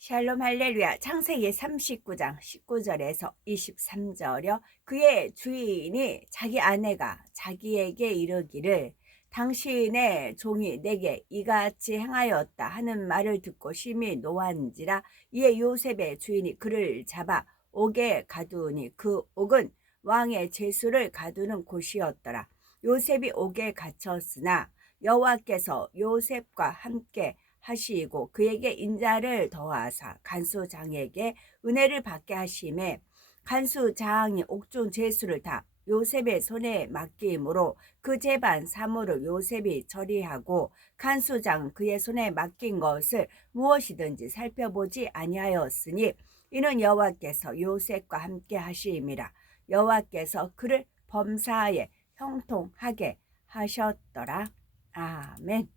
샬롬 할렐루야. 창세기 39장 19절에서 23절여. 그의 주인이 자기 아내가 자기에게 이르기를 당신의 종이 내게 이같이 행하였다 하는 말을 듣고 심히 노한지라. 이에 요셉의 주인이 그를 잡아 옥에 가두니 그 옥은 왕의 제수를 가두는 곳이었더라. 요셉이 옥에 갇혔으나 여호와께서 요셉과 함께 하시고 그에게 인자를 더하사 간수장에게 은혜를 받게 하심에 간수장이 옥중 제수를 다 요셉의 손에 맡김으로 그 재반 사물을 요셉이 처리하고 간수장 그의 손에 맡긴 것을 무엇이든지 살펴보지 아니하였으니 이는 여호와께서 요셉과 함께 하심이라. 여호와께서 그를 범사에 형통하게 하셨더라. 아멘.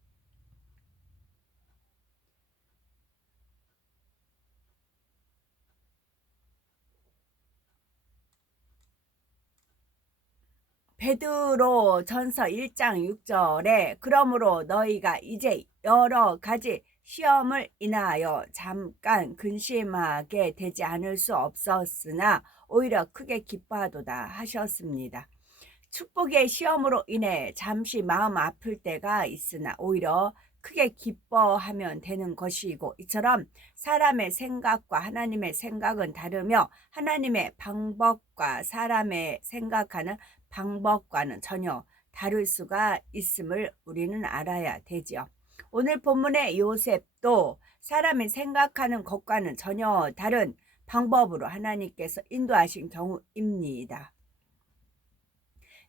베드로 전서 1장 6절에 그러므로 너희가 이제 여러 가지 시험을 인하여 잠깐 근심하게 되지 않을 수 없었으나 오히려 크게 기뻐하도다 하셨습니다. 축복의 시험으로 인해 잠시 마음 아플 때가 있으나 오히려 크게 기뻐하면 되는 것이고, 이처럼 사람의 생각과 하나님의 생각은 다르며 하나님의 방법과 사람의 생각하는 방법과는 전혀 다를 수가 있음을 우리는 알아야 되지요. 오늘 본문의 요셉도 사람이 생각하는 것과는 전혀 다른 방법으로 하나님께서 인도하신 경우입니다.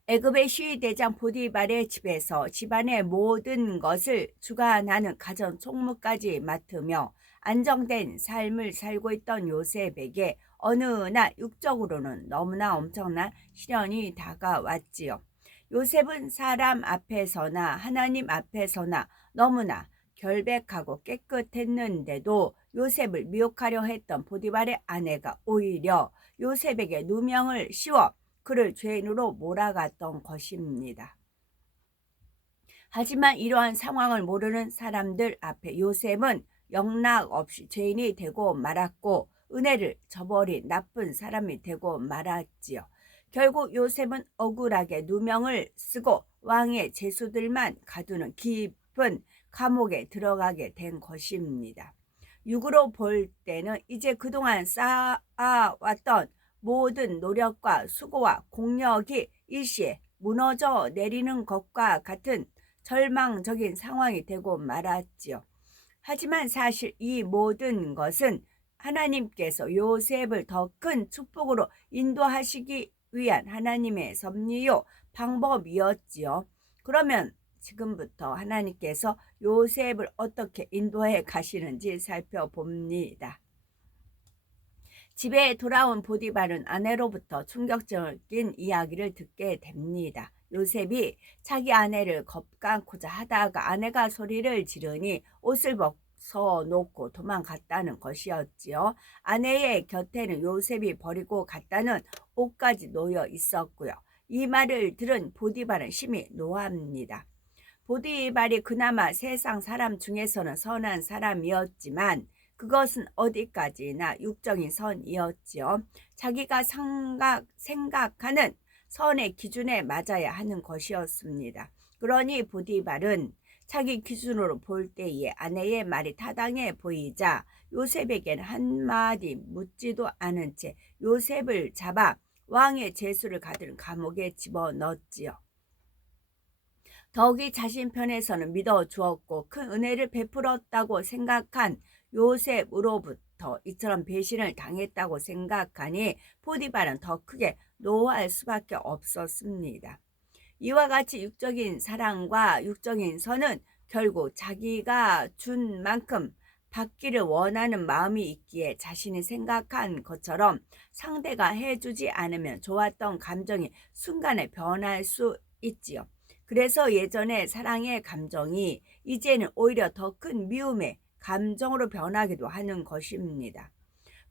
애굽의 시위대장 보디발의 집에서 집안의 모든 것을 주관하는 가전 총무까지 맡으며 안정된 삶을 살고 있던 요셉에게 어느 날 육적으로는 너무나 엄청난 시련이 다가왔지요. 요셉은 사람 앞에서나 하나님 앞에서나 너무나 결백하고 깨끗했는데도 요셉을 미혹하려 했던 보디발의 아내가 오히려 요셉에게 누명을 씌워 그를 죄인으로 몰아갔던 것입니다. 하지만 이러한 상황을 모르는 사람들 앞에 요셉은 영락없이 죄인이 되고 말았고 은혜를 저버린 나쁜 사람이 되고 말았지요. 결국 요셉은 억울하게 누명을 쓰고 왕의 제수들만 가두는 깊은 감옥에 들어가게 된 것입니다. 육으로 볼 때는 이제 그동안 쌓아왔던 모든 노력과 수고와 공력이 일시에 무너져 내리는 것과 같은 절망적인 상황이 되고 말았지요. 하지만 사실 이 모든 것은 하나님께서 요셉을 더 큰 축복으로 인도하시기 위한 하나님의 섭리요 방법이었지요. 그러면 지금부터 하나님께서 요셉을 어떻게 인도해 가시는지 살펴봅니다. 집에 돌아온 보디발은 아내로부터 충격적인 이야기를 듣게 됩니다. 요셉이 자기 아내를 겁감고자 하다가 아내가 소리를 지르니 옷을 벗어놓고 도망갔다는 것이었지요. 아내의 곁에는 요셉이 버리고 갔다는 옷까지 놓여 있었고요. 이 말을 들은 보디발은 심히 노합니다. 보디발이 그나마 세상 사람 중에서는 선한 사람이었지만 그것은 어디까지나 육적인 선이었지요. 자기가 생각하는 선의 기준에 맞아야 하는 것이었습니다. 그러니 보디발은 자기 기준으로 볼 때에 아내의 말이 타당해 보이자 요셉에게는 한마디 묻지도 않은 채 요셉을 잡아 왕의 제수를 가두는 감옥에 집어넣었지요. 더욱이 자신 편에서는 믿어주었고 큰 은혜를 베풀었다고 생각한 요셉으로부터 이처럼 배신을 당했다고 생각하니 보디발은 더 크게 노할 수밖에 없었습니다. 이와 같이 육적인 사랑과 육적인 선은 결국 자기가 준 만큼 받기를 원하는 마음이 있기에 자신이 생각한 것처럼 상대가 해주지 않으면 좋았던 감정이 순간에 변할 수 있지요. 그래서 예전의 사랑의 감정이 이제는 오히려 더 큰 미움의 감정으로 변하기도 하는 것입니다.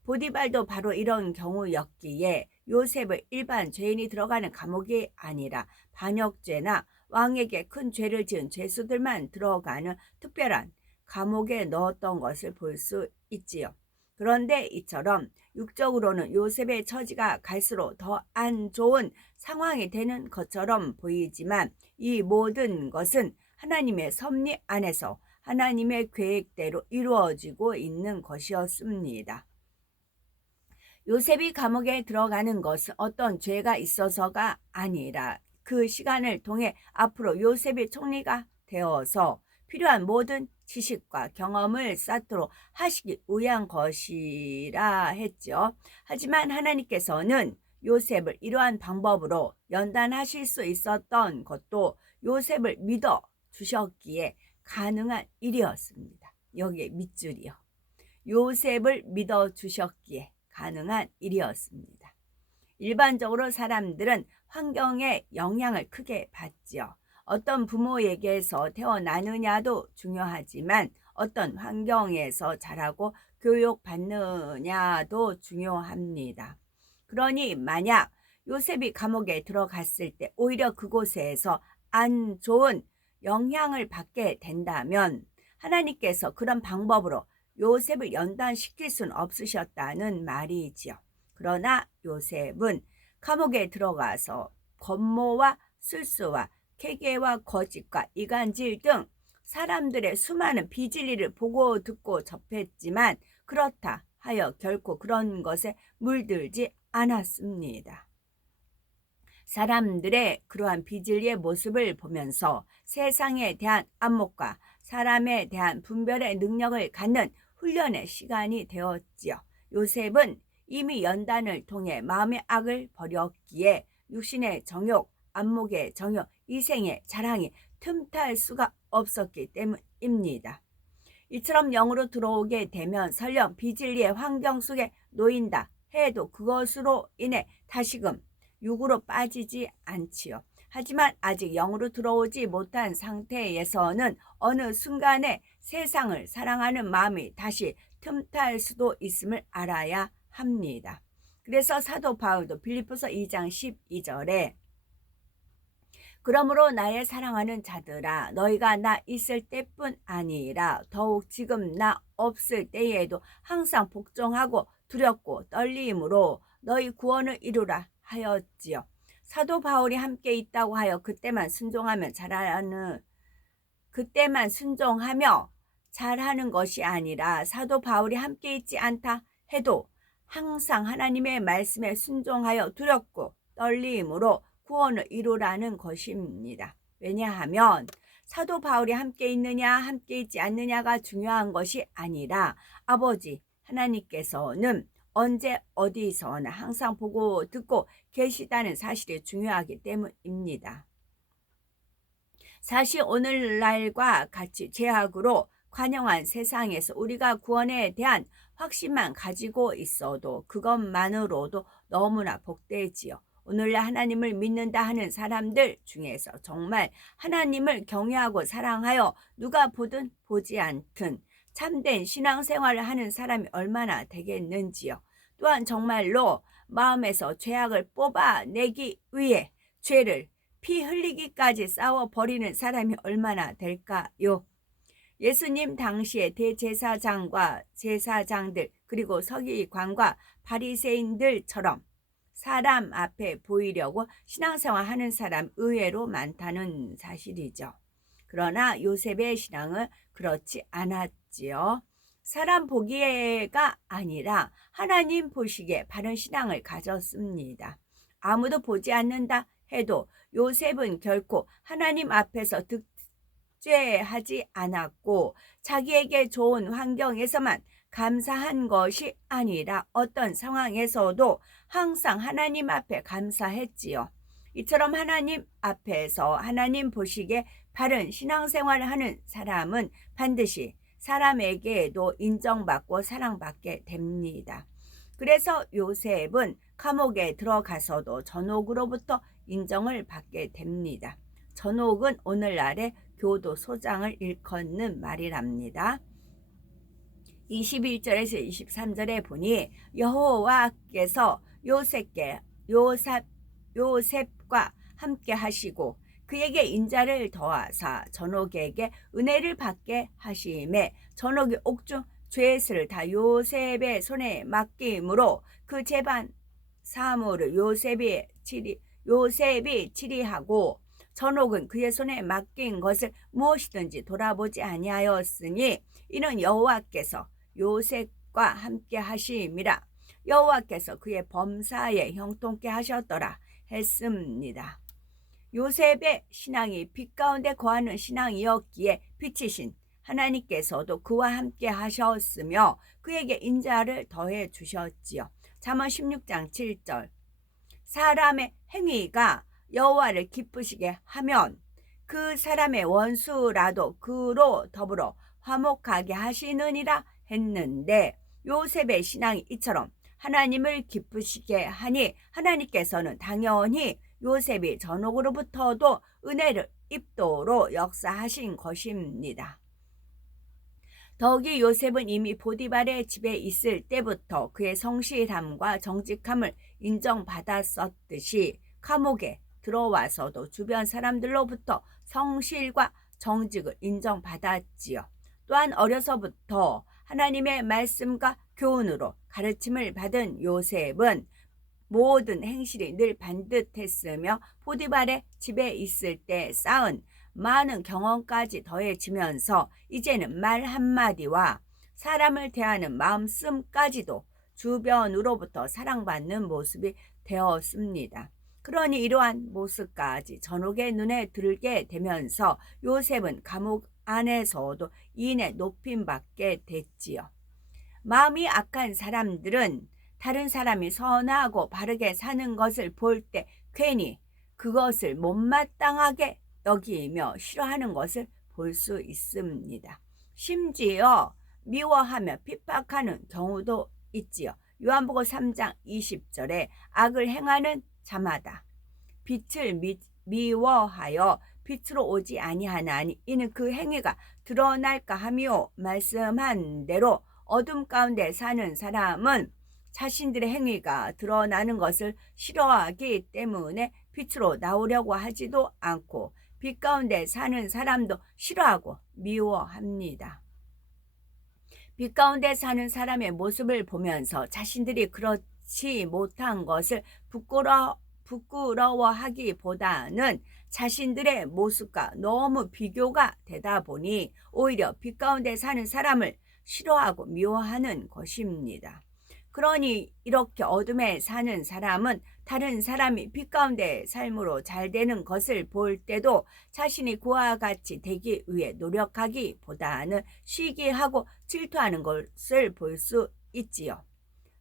보디발도 바로 이런 경우였기에 요셉을 일반 죄인이 들어가는 감옥이 아니라 반역죄나 왕에게 큰 죄를 지은 죄수들만 들어가는 특별한 감옥에 넣었던 것을 볼 수 있지요. 그런데 이처럼 육적으로는 요셉의 처지가 갈수록 더 안 좋은 상황이 되는 것처럼 보이지만 이 모든 것은 하나님의 섭리 안에서 하나님의 계획대로 이루어지고 있는 것이었습니다. 요셉이 감옥에 들어가는 것은 어떤 죄가 있어서가 아니라 그 시간을 통해 앞으로 요셉이 총리가 되어서 필요한 모든 지식과 경험을 쌓도록 하시기 위한 것이라 했죠. 하지만 하나님께서는 요셉을 이러한 방법으로 연단하실 수 있었던 것도 요셉을 믿어 주셨기에 가능한 일이었습니다. 여기에 밑줄이요. 요셉을 믿어 주셨기에 가능한 일이었습니다. 일반적으로 사람들은 환경의 영향을 크게 받지요. 어떤 부모에게서 태어나느냐도 중요하지만 어떤 환경에서 자라고 교육받느냐도 중요합니다. 그러니 만약 요셉이 감옥에 들어갔을 때 오히려 그곳에서 안 좋은 영향을 받게 된다면 하나님께서 그런 방법으로 요셉을 연단시킬 수는 없으셨다는 말이지요. 그러나 요셉은 감옥에 들어가서 권모와 술수와 캐계와 거짓과 이간질 등 사람들의 수많은 비진리를 보고 듣고 접했지만 그렇다 하여 결코 그런 것에 물들지 않았습니다. 사람들의 그러한 비진리의 모습을 보면서 세상에 대한 안목과 사람에 대한 분별의 능력을 갖는 훈련의 시간이 되었지요. 요셉은 이미 연단을 통해 마음의 악을 버렸기에 육신의 정욕, 안목의 정욕, 이생의 자랑이 틈탈 수가 없었기 때문입니다. 이처럼 영으로 들어오게 되면 설령 비진리의 환경 속에 놓인다 해도 그것으로 인해 다시금 육으로 빠지지 않지요. 하지만 아직 영으로 들어오지 못한 상태에서는 어느 순간에 세상을 사랑하는 마음이 다시 틈탈 수도 있음을 알아야 합니다. 그래서 사도 바울도 빌립보서 2장 12절에 그러므로 나의 사랑하는 자들아 너희가 나 있을 때뿐 아니라 더욱 지금 나 없을 때에도 항상 복종하고 두렵고 떨림으로 너희 구원을 이루라 하였지요. 사도 바울이 함께 있다고 하여 그때만 순종하며 잘하는 것이 아니라 사도 바울이 함께 있지 않다 해도 항상 하나님의 말씀에 순종하여 두렵고 떨림으로 구원을 이루라는 것입니다. 왜냐하면 사도 바울이 함께 있느냐 함께 있지 않느냐가 중요한 것이 아니라 아버지 하나님께서는 언제 어디서나 항상 보고 듣고 계시다는 사실이 중요하기 때문입니다. 사실 오늘날과 같이 죄악으로 관영한 세상에서 우리가 구원에 대한 확신만 가지고 있어도 그것만으로도 너무나 복되지요. 오늘날 하나님을 믿는다 하는 사람들 중에서 정말 하나님을 경외하고 사랑하여 누가 보든 보지 않든 참된 신앙생활을 하는 사람이 얼마나 되겠는지요. 또한 정말로 마음에서 죄악을 뽑아내기 위해 죄를 피 흘리기까지 싸워버리는 사람이 얼마나 될까요? 예수님 당시의 대제사장과 제사장들 그리고 서기관과 바리새인들처럼 사람 앞에 보이려고 신앙생활 하는 사람 의외로 많다는 사실이죠. 그러나 요셉의 신앙은 그렇지 않았지요. 사람 보기에가 아니라 하나님 보시기에 바른 신앙을 가졌습니다. 아무도 보지 않는다 해도 요셉은 결코 하나님 앞에서 득죄하지 않았고 자기에게 좋은 환경에서만 감사한 것이 아니라 어떤 상황에서도 항상 하나님 앞에 감사했지요. 이처럼 하나님 앞에서 하나님 보시기에 바른 신앙생활을 하는 사람은 반드시 사람에게도 인정받고 사랑받게 됩니다. 그래서 요셉은 감옥에 들어가서도 전옥으로부터 인정을 받게 됩니다. 전옥은 오늘날의 교도소장을 일컫는 말이랍니다. 21절에서 23절에 보니 여호와께서 요셉과 함께 하시고 그에게 인자를 더하사 전옥에게 은혜를 받게 하심에 전옥이 옥중 죄수를 다 요셉의 손에 맡김으로 그 재반 사물을 요셉이 치리하고 전옥은 그의 손에 맡긴 것을 무엇이든지 돌아보지 아니하였으니 이는 여호와께서 요셉과 함께 하심이라. 여호와께서 그의 범사에 형통케 하셨더라 했습니다. 요셉의 신앙이 빛 가운데 거하는 신앙이었기에 빛이신 하나님께서도 그와 함께 하셨으며 그에게 인자를 더해 주셨지요. 잠언 16장 7절. 사람의 행위가 여호와를 기쁘시게 하면 그 사람의 원수라도 그로 더불어 화목하게 하시느니라 했는데, 요셉의 신앙이 이처럼 하나님을 기쁘시게 하니 하나님께서는 당연히 요셉이 전옥으로부터도 은혜를 입도록 역사하신 것입니다. 더욱이 요셉은 이미 보디발의 집에 있을 때부터 그의 성실함과 정직함을 인정받았었듯이 감옥에 들어와서도 주변 사람들로부터 성실과 정직을 인정받았지요. 또한 어려서부터 하나님의 말씀과 교훈으로 가르침을 받은 요셉은 모든 행실이 늘 반듯했으며 보디발의 집에 있을 때 쌓은 많은 경험까지 더해지면서 이제는 말 한마디와 사람을 대하는 마음씀까지도 주변으로부터 사랑받는 모습이 되었습니다. 그러니 이러한 모습까지 전옥의 눈에 들게 되면서 요셉은 감옥 안에서도 이내 높임받게 됐지요. 마음이 악한 사람들은 다른 사람이 선하고 바르게 사는 것을 볼 때 괜히 그것을 못마땅하게 여기며 싫어하는 것을 볼 수 있습니다. 심지어 미워하며 핍박하는 경우도 있지요. 요한복음 3장 20절에 악을 행하는 자마다 빛을 미워하여 빛으로 오지 아니하나니 이는 그 행위가 드러날까 하며 말씀한 대로 어둠 가운데 사는 사람은 자신들의 행위가 드러나는 것을 싫어하기 때문에 빛으로 나오려고 하지도 않고 빛 가운데 사는 사람도 싫어하고 미워합니다. 빛 가운데 사는 사람의 모습을 보면서 자신들이 그렇지 못한 것을 부끄러워하기보다는 자신들의 모습과 너무 비교가 되다 보니 오히려 빛 가운데 사는 사람을 싫어하고 미워하는 것입니다. 그러니 이렇게 어둠에 사는 사람은 다른 사람이 빛 가운데 삶으로 잘 되는 것을 볼 때도 자신이 그와 같이 되기 위해 노력하기보다는 시기하고 질투하는 것을 볼 수 있지요.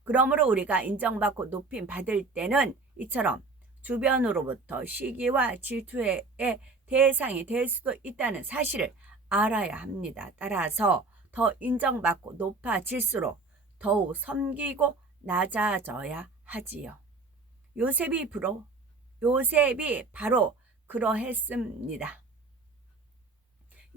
그러므로 우리가 인정받고 높임 받을 때는 이처럼 주변으로부터 시기와 질투의 대상이 될 수도 있다는 사실을 알아야 합니다. 따라서 더 인정받고 높아질수록 더욱 섬기고 낮아져야 하지요. 요셉이 바로 그러했습니다.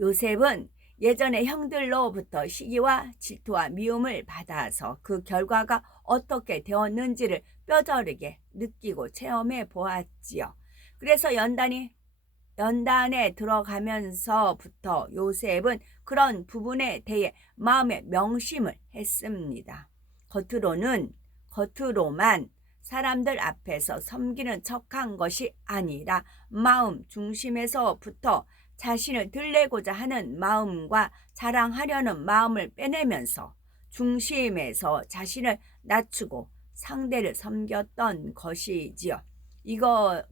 요셉은 예전에 형들로부터 시기와 질투와 미움을 받아서 그 결과가 어떻게 되었는지를 뼈저리게 느끼고 체험해 보았지요. 그래서 연단에 들어가면서부터 요셉은 그런 부분에 대해 마음의 명심을 했습니다. 겉으로만 사람들 앞에서 섬기는 척한 것이 아니라 마음 중심에서부터 자신을 드러내고자 하는 마음과 자랑하려는 마음을 빼내면서 중심에서 자신을 낮추고 상대를 섬겼던 것이지요.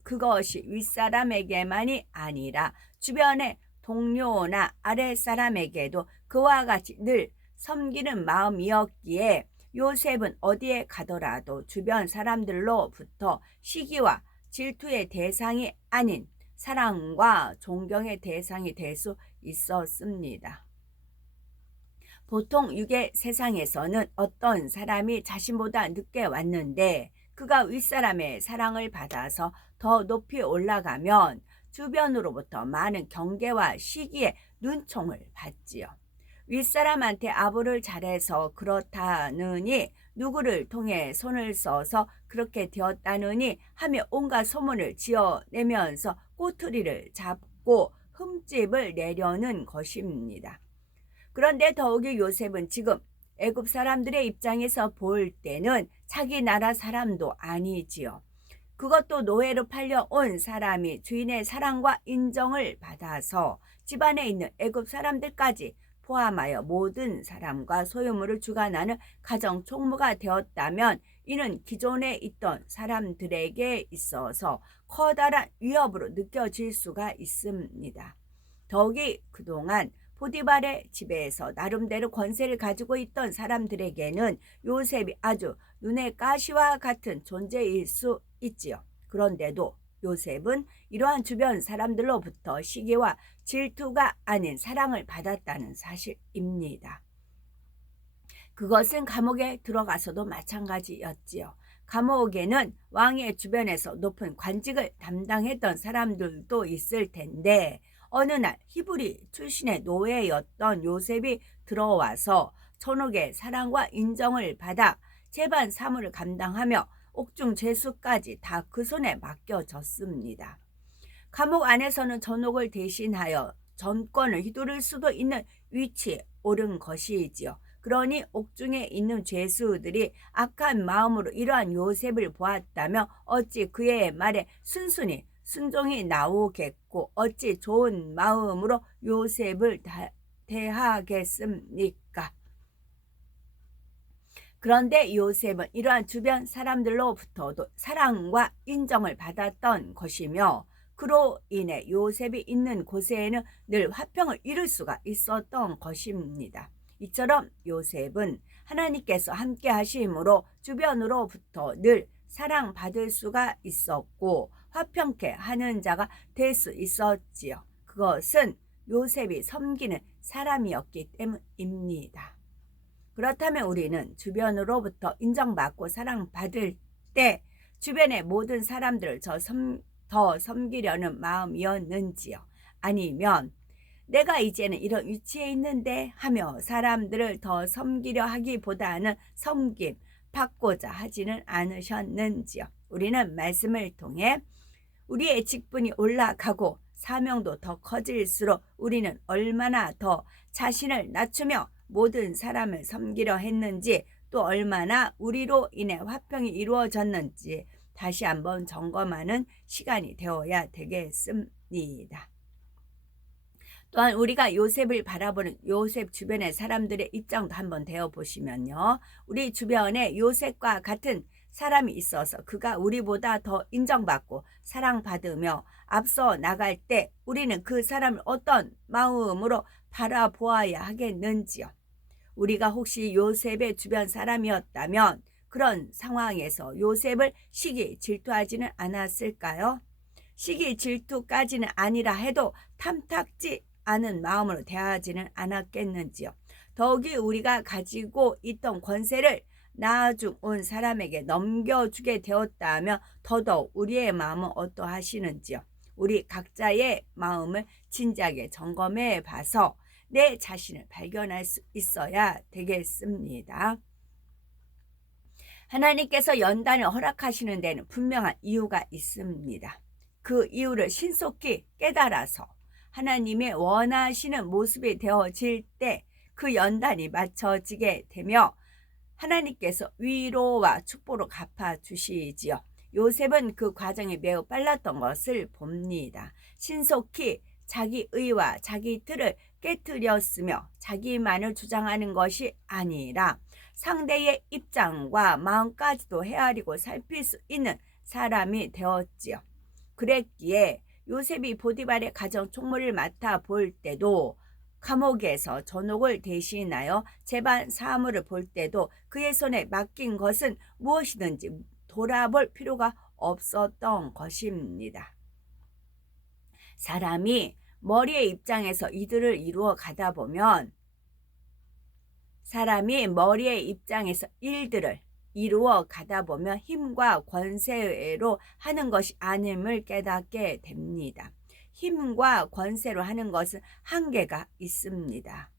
그것이 윗사람에게만이 아니라 주변의 동료나 아랫사람에게도 그와 같이 늘 섬기는 마음이었기에 요셉은 어디에 가더라도 주변 사람들로부터 시기와 질투의 대상이 아닌 사랑과 존경의 대상이 될 수 있었습니다. 보통 육의 세상에서는 어떤 사람이 자신보다 늦게 왔는데 그가 윗사람의 사랑을 받아서 더 높이 올라가면 주변으로부터 많은 경계와 시기에 눈총을 받지요. 윗사람한테 아부를 잘해서 그렇다느니 누구를 통해 손을 써서 그렇게 되었다느니 하며 온갖 소문을 지어내면서 꼬투리를 잡고 흠집을 내려는 것입니다. 그런데 더욱이 요셉은 지금 애굽 사람들의 입장에서 볼 때는 자기 나라 사람도 아니지요. 그것도 노예로 팔려온 사람이 주인의 사랑과 인정을 받아서 집안에 있는 애굽 사람들까지 포함하여 모든 사람과 소유물을 주관하는 가정 총무가 되었다면 이는 기존에 있던 사람들에게 있어서 커다란 위협으로 느껴질 수가 있습니다. 더욱이 그동안 포디발의 집에서 나름대로 권세를 가지고 있던 사람들에게는 요셉이 아주 눈의 가시와 같은 존재일 수 있지요. 그런데도 요셉은 이러한 주변 사람들로부터 시기와 질투가 아닌 사랑을 받았다는 사실입니다. 그것은 감옥에 들어가서도 마찬가지였지요. 감옥에는 왕의 주변에서 높은 관직을 담당했던 사람들도 있을 텐데 어느 날 히브리 출신의 노예였던 요셉이 들어와서 천옥의 사랑과 인정을 받아 재반 사무를 감당하며 옥중 죄수까지 다 그 손에 맡겨졌습니다. 감옥 안에서는 전옥을 대신하여 전권을 휘두를 수도 있는 위치에 오른 것이지요. 그러니 옥중에 있는 죄수들이 악한 마음으로 이러한 요셉을 보았다면 어찌 그의 말에 순순히 순종이 나오겠고 어찌 좋은 마음으로 요셉을 대하겠습니까? 그런데 요셉은 이러한 주변 사람들로부터도 사랑과 인정을 받았던 것이며 그로 인해 요셉이 있는 곳에는 늘 화평을 이룰 수가 있었던 것입니다. 이처럼 요셉은 하나님께서 함께 하심으로 주변으로부터 늘 사랑받을 수가 있었고 화평케 하는 자가 될 수 있었지요. 그것은 요셉이 섬기는 사람이었기 때문입니다. 그렇다면 우리는 주변으로부터 인정받고 사랑받을 때 주변의 모든 사람들을 더 섬기려는 마음이었는지요? 아니면 내가 이제는 이런 위치에 있는데 하며 사람들을 더 섬기려 하기보다는 섬김 받고자 하지는 않으셨는지요? 우리는 말씀을 통해 우리의 직분이 올라가고 사명도 더 커질수록 우리는 얼마나 더 자신을 낮추며 모든 사람을 섬기려 했는지 또 얼마나 우리로 인해 화평이 이루어졌는지 다시 한번 점검하는 시간이 되어야 되겠습니다. 또한 우리가 요셉을 바라보는 요셉 주변의 사람들의 입장도 한번 되어보시면요. 우리 주변에 요셉과 같은 사람이 있어서 그가 우리보다 더 인정받고 사랑받으며 앞서 나갈 때 우리는 그 사람을 어떤 마음으로 바라보아야 하겠는지요. 우리가 혹시 요셉의 주변 사람이었다면 그런 상황에서 요셉을 시기 질투하지는 않았을까요? 시기 질투까지는 아니라 해도 탐탁지 않은 마음으로 대하지는 않았겠는지요. 더욱이 우리가 가지고 있던 권세를 나중 온 사람에게 넘겨주게 되었다면 더더욱 우리의 마음은 어떠하시는지요. 우리 각자의 마음을 진지하게 점검해 봐서 내 자신을 발견할 수 있어야 되겠습니다. 하나님께서 연단을 허락하시는 데는 분명한 이유가 있습니다. 그 이유를 신속히 깨달아서 하나님의 원하시는 모습이 되어질 때 그 연단이 맞춰지게 되며 하나님께서 위로와 축복으로 갚아주시지요. 요셉은 그 과정이 매우 빨랐던 것을 봅니다. 신속히 자기 의와 자기 틀을 깨뜨렸으며 자기만을 주장하는 것이 아니라 상대의 입장과 마음까지도 헤아리고 살필 수 있는 사람이 되었지요. 그랬기에 요셉이 보디발의 가정 총무를 맡아 볼 때도 감옥에서 전옥을 대신하여 재반 사무를 볼 때도 그의 손에 맡긴 것은 무엇이든지 돌아볼 필요가 없었던 것입니다. 사람이 머리의 입장에서 이들을 이루어 가다 보면 일들을 이루어 가다 보면 힘과 권세로 하는 것이 아님을 깨닫게 됩니다. 힘과 권세로 하는 것은 한계가 있습니다.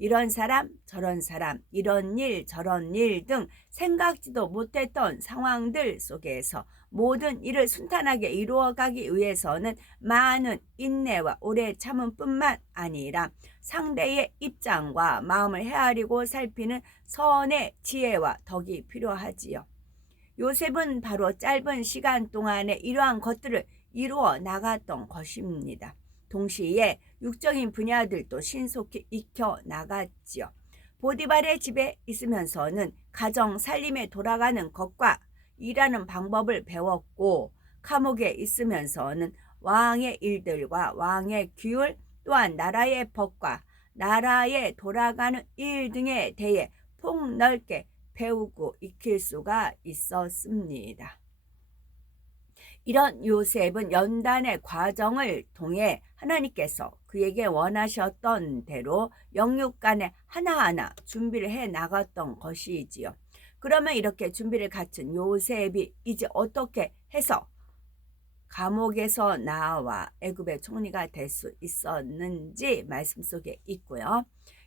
이런 사람 저런 사람 이런 일 저런 일 등 생각지도 못했던 상황들 속에서 모든 일을 순탄하게 이루어가기 위해서는 많은 인내와 오래 참음뿐만 아니라 상대의 입장과 마음을 헤아리고 살피는 선의 지혜와 덕이 필요하지요. 요셉은 바로 짧은 시간 동안에 이러한 것들을 이루어 나갔던 것입니다. 동시에 육적인 분야들도 신속히 익혀 나갔지요. 보디발의 집에 있으면서는 가정 살림에 돌아가는 것과 일하는 방법을 배웠고, 감옥에 있으면서는 왕의 일들과 왕의 규율 또한 나라의 법과 나라에 돌아가는 일 등에 대해 폭넓게 배우고 익힐 수가 있었습니다. 이런 요셉은 연단의 과정을 통해 하나님께서 그에게 원하셨던 대로 영육간에 하나하나 준비를 해 나갔던 것이지요. 그러면 이렇게 준비를 갖춘 요셉이 이제 어떻게 해서 감옥에서 나와 애굽의 총리가 될 수 있었는지 말씀 속에 있고요.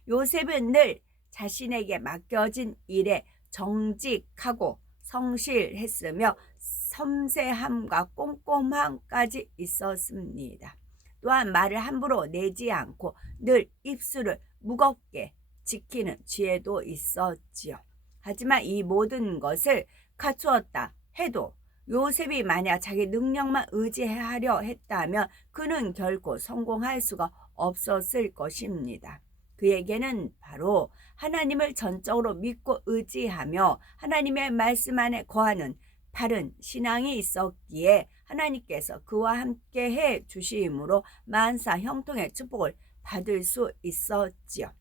요셉은 늘 자신에게 맡겨진 일에 정직하고 성실했으며 섬세함과 꼼꼼함까지 있었습니다. 또한 말을 함부로 내지 않고 늘 입술을 무겁게 지키는 지혜도 있었지요. 하지만 이 모든 것을 갖추었다 해도 요셉이 만약 자기 능력만 의지하려 했다면 그는 결코 성공할 수가 없었을 것입니다. 그에게는 바로 하나님을 전적으로 믿고 의지하며 하나님의 말씀 안에 거하는 바른 신앙이 있었기에 하나님께서 그와 함께 해 주심으로 만사 형통의 축복을 받을 수 있었지요.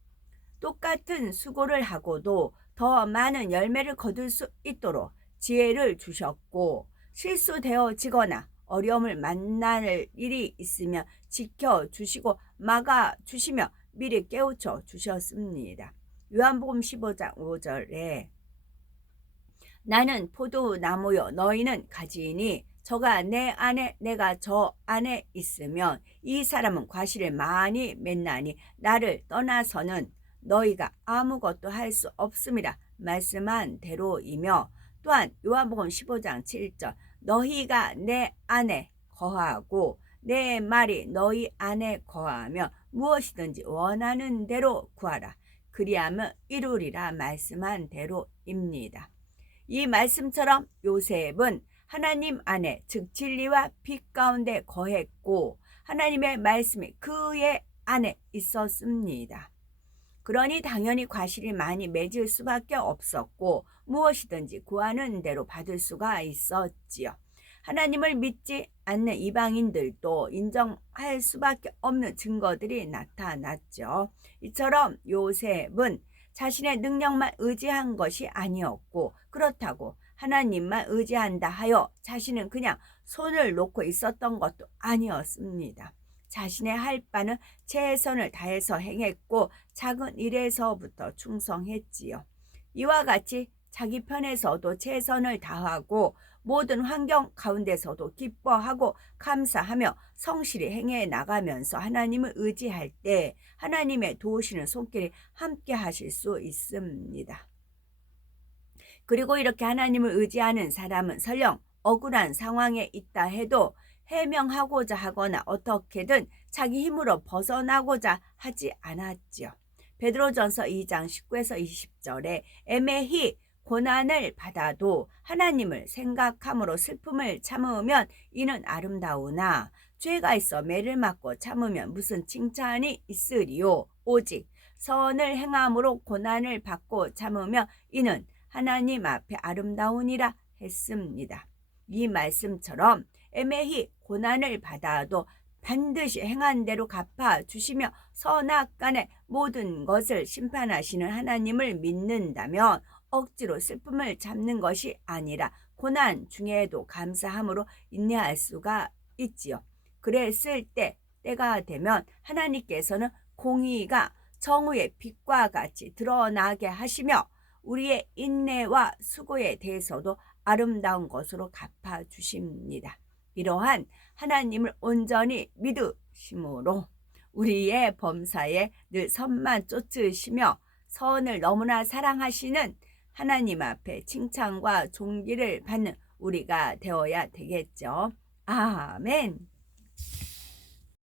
똑같은 수고를 하고도 더 많은 열매를 거둘 수 있도록 지혜를 주셨고, 실수되어지거나 어려움을 만날 일이 있으면 지켜주시고 막아주시며 미리 깨우쳐 주셨습니다. 요한복음 15장 5절에 나는 포도나무요 너희는 가지이니 저가 내 안에 내가 저 안에 있으면 이 사람은 과실을 많이 맺나니 나를 떠나서는 너희가 아무것도 할 수 없음이라 말씀한 대로이며, 또한 요한복음 15장 7절 너희가 내 안에 거하고 내 말이 너희 안에 거하며 무엇이든지 원하는 대로 구하라 그리하면 이루리라 말씀한 대로입니다. 이 말씀처럼 요셉은 하나님 안에 즉 진리와 빛 가운데 거했고 하나님의 말씀이 그의 안에 있었습니다. 그러니 당연히 과실이 많이 맺을 수밖에 없었고 무엇이든지 구하는 대로 받을 수가 있었지요. 하나님을 믿지 않는 이방인들도 인정할 수밖에 없는 증거들이 나타났죠. 이처럼 요셉은 자신의 능력만 의지한 것이 아니었고, 그렇다고 하나님만 의지한다 하여 자신은 그냥 손을 놓고 있었던 것도 아니었습니다. 자신의 할 바는 최선을 다해서 행했고 작은 일에서부터 충성했지요. 이와 같이 자기 편에서도 최선을 다하고 모든 환경 가운데서도 기뻐하고 감사하며 성실히 행해 나가면서 하나님을 의지할 때 하나님의 도우시는 손길이 함께 하실 수 있습니다. 그리고 이렇게 하나님을 의지하는 사람은 설령 억울한 상황에 있다 해도 해명하고자 하거나 어떻게든 자기 힘으로 벗어나고자 하지 않았지요. 베드로전서 2장 19에서 20절에 애매히 고난을 받아도 하나님을 생각함으로 슬픔을 참으면 이는 아름다우나 죄가 있어 매를 맞고 참으면 무슨 칭찬이 있으리요. 오직 선을 행함으로 고난을 받고 참으면 이는 하나님 앞에 아름다우니라 했습니다. 이 말씀처럼 애매히 고난을 받아도 반드시 행한 대로 갚아주시며 선악간의 모든 것을 심판하시는 하나님을 믿는다면 억지로 슬픔을 참는 것이 아니라 고난 중에도 감사함으로 인내할 수가 있지요. 그랬을 때 때가 되면 하나님께서는 공의가 정의의 빛과 같이 드러나게 하시며 우리의 인내와 수고에 대해서도 아름다운 것으로 갚아주십니다. 이러한 하나님을 온전히 믿으심으로 우리의 범사에 늘 선만 쫓으시며 선을 너무나 사랑하시는 하나님 앞에 칭찬과 존귀를 받는 우리가 되어야 되겠죠. 아멘.